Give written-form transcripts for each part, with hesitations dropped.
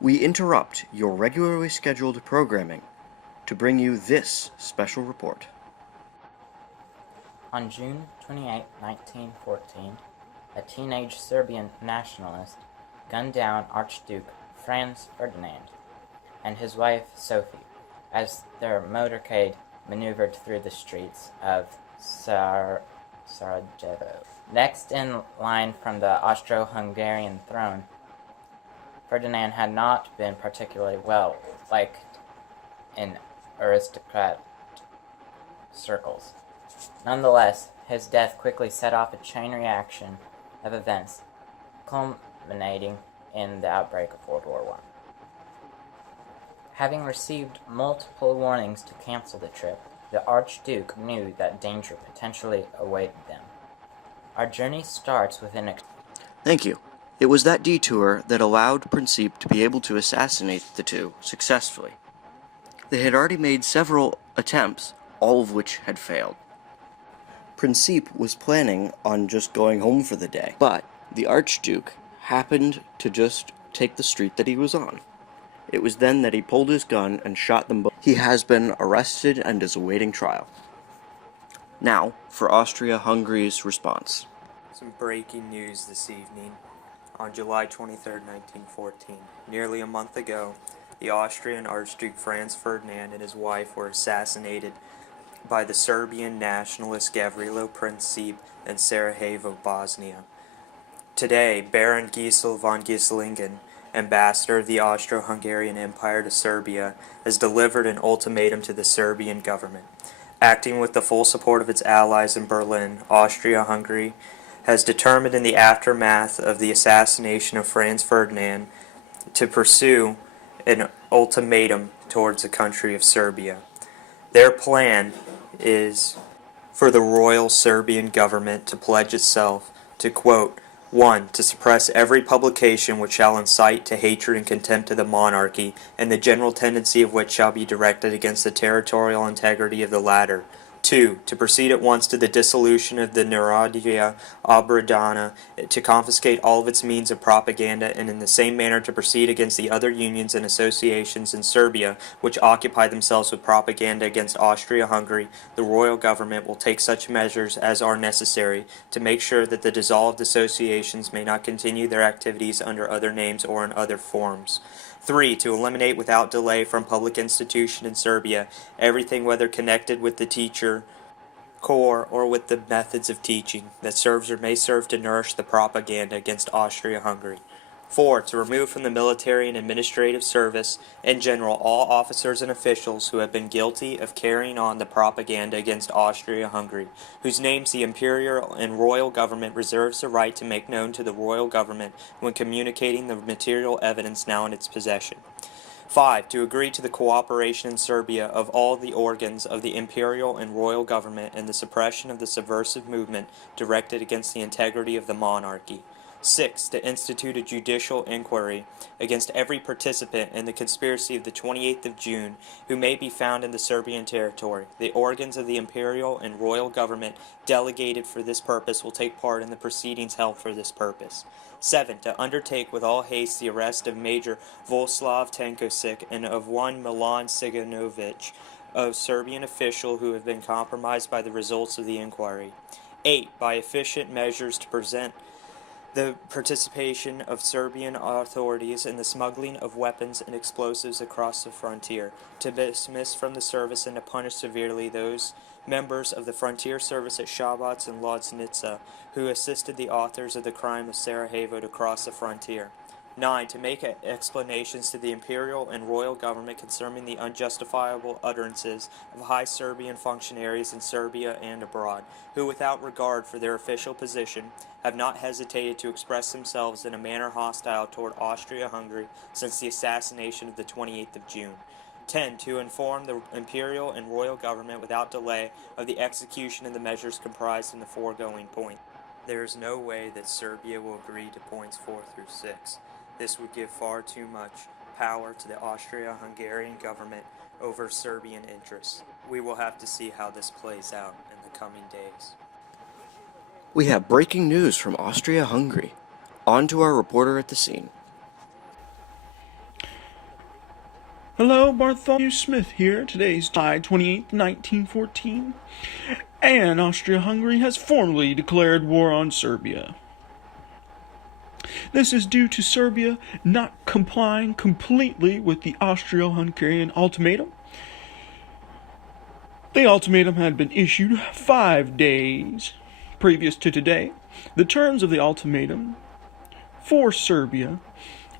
We interrupt your regularly scheduled programming to bring you this special report. On June 28, 1914, a teenage Serbian nationalist gunned down Archduke Franz Ferdinand and his wife Sophie as their motorcade maneuvered through the streets of Sarajevo. Next in line from the Austro-Hungarian throne, Ferdinand had not been particularly well liked in aristocrat circles. Nonetheless, his death quickly set off a chain reaction of events, culminating in the outbreak of World War I. Having received multiple warnings to cancel the trip, the Archduke knew that danger potentially awaited them. Our journey starts with an... Thank you. It was that detour that allowed Principe to be able to assassinate the two successfully. They had already made several attempts, all of which had failed. Principe was planning on just going home for the day, but the Archduke happened to just take the street that he was on. It was then that he pulled his gun and shot them both. He has been arrested and is awaiting trial. Now, for Austria-Hungary's response. Some breaking news this evening. On July 23, 1914, nearly a month ago, the Austrian Archduke Franz Ferdinand and his wife were assassinated by the Serbian nationalist Gavrilo Princip in Sarajevo, Bosnia. Today, Baron Gisela von Giselingen, ambassador of the Austro-Hungarian Empire to Serbia, has delivered an ultimatum to the Serbian government. Acting with the full support of its allies in Berlin, Austria-Hungary has determined in the aftermath of the assassination of Franz Ferdinand to pursue an ultimatum towards the country of Serbia. Their plan is for the Royal Serbian government to pledge itself to, quote, 1. To suppress every publication which shall incite to hatred and contempt of the monarchy, and the general tendency of which shall be directed against the territorial integrity of the latter. 2. To proceed at once to the dissolution of the Narodija Obradana, to confiscate all of its means of propaganda, and in the same manner to proceed against the other unions and associations in Serbia which occupy themselves with propaganda against Austria-Hungary. The royal government will take such measures as are necessary to make sure that the dissolved associations may not continue their activities under other names or in other forms. 3. To eliminate without delay from public institution in Serbia everything whether connected with the teacher, corps, or with the methods of teaching that serves or may serve to nourish the propaganda against Austria-Hungary. 4. To remove from the military and administrative service in general all officers and officials who have been guilty of carrying on the propaganda against Austria-Hungary, whose names the imperial and royal government reserves the right to make known to the royal government when communicating the material evidence now in its possession. 5. To agree to the cooperation in Serbia of all the organs of the imperial and royal government in the suppression of the subversive movement directed against the integrity of the monarchy. 6. To institute a judicial inquiry against every participant in the conspiracy of the 28th of June who may be found in the Serbian territory. The organs of the imperial and royal government delegated for this purpose will take part in the proceedings held for this purpose. 7. To undertake with all haste the arrest of Major Voslav Tankosic and of one Milan Siganovic, a Serbian official who have been compromised by the results of the inquiry. 8. By efficient measures to prevent the participation of Serbian authorities in the smuggling of weapons and explosives across the frontier, to dismiss from the service and to punish severely those members of the frontier service at Shabac and Loznica who assisted the authors of the crime of Sarajevo to cross the frontier. 9. To make explanations to the imperial and royal government concerning the unjustifiable utterances of high Serbian functionaries in Serbia and abroad, who without regard for their official position have not hesitated to express themselves in a manner hostile toward Austria-Hungary since the assassination of the 28th of June. 10. To inform the imperial and royal government without delay of the execution of the measures comprised in the foregoing point. There is no way that Serbia will agree to points 4 through 6. This would give far too much power to the Austria-Hungarian government over Serbian interests. We will have to see how this plays out in the coming days. We have breaking news from Austria-Hungary. On to our reporter at the scene. Hello, Bartholomew Smith here. Today's July 28th, 1914, and Austria-Hungary has formally declared war on Serbia. This is due to Serbia not complying completely with the Austro-Hungarian ultimatum. The ultimatum had been issued 5 days previous to today. The terms of the ultimatum for Serbia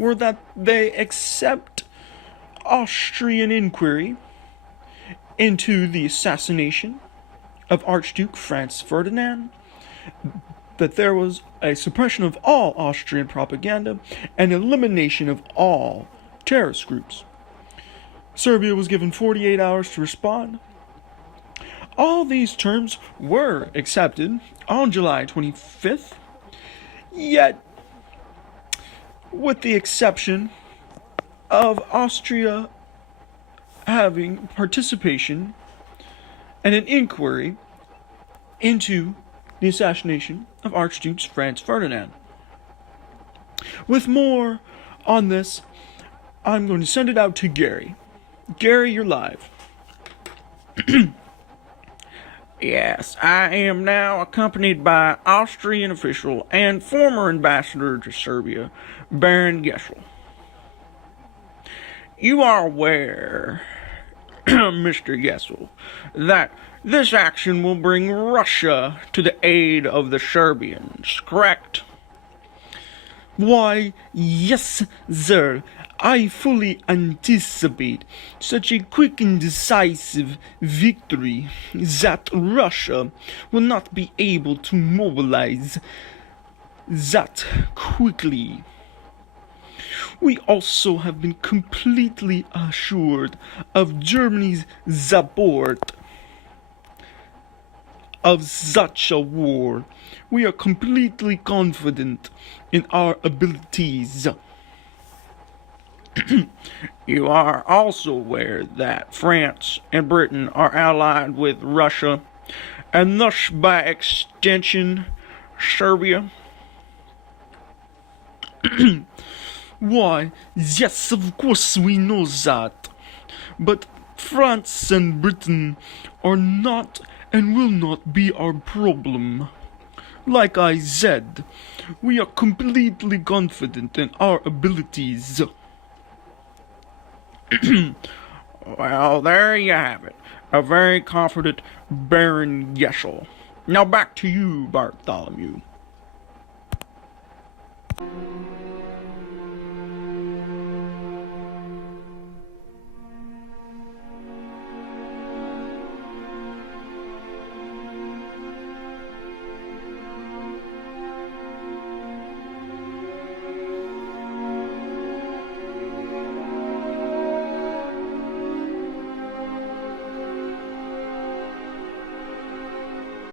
were that they accept Austrian inquiry into the assassination of Archduke Franz Ferdinand, that there was a suppression of all Austrian propaganda, and elimination of all terrorist groups. Serbia was given 48 hours to respond. All these terms were accepted on July 25th, yet, with the exception of Austria having participation and an inquiry into the assassination of Archduke Franz Ferdinand. With more on this, I'm going to send it out to Gary. Gary, you're live. Yes, I am now accompanied by Austrian official and former ambassador to Serbia, Baron Geschel. You are aware, Mr. Geschel, that this action will bring Russia to the aid of the Serbians, correct? Why, yes, sir. I fully anticipate such a quick and decisive victory that Russia will not be able to mobilize that quickly. We also have been completely assured of Germany's support of such a war. We are completely confident in our abilities. You are also aware that France and Britain are allied with Russia, and thus by extension, Serbia. Why, yes, of course we know that. But France and Britain are not and will not be our problem. Like I said, we are completely confident in our abilities. Well, there you have it. A very confident Baron Geschel. Now back to you, Bartholomew.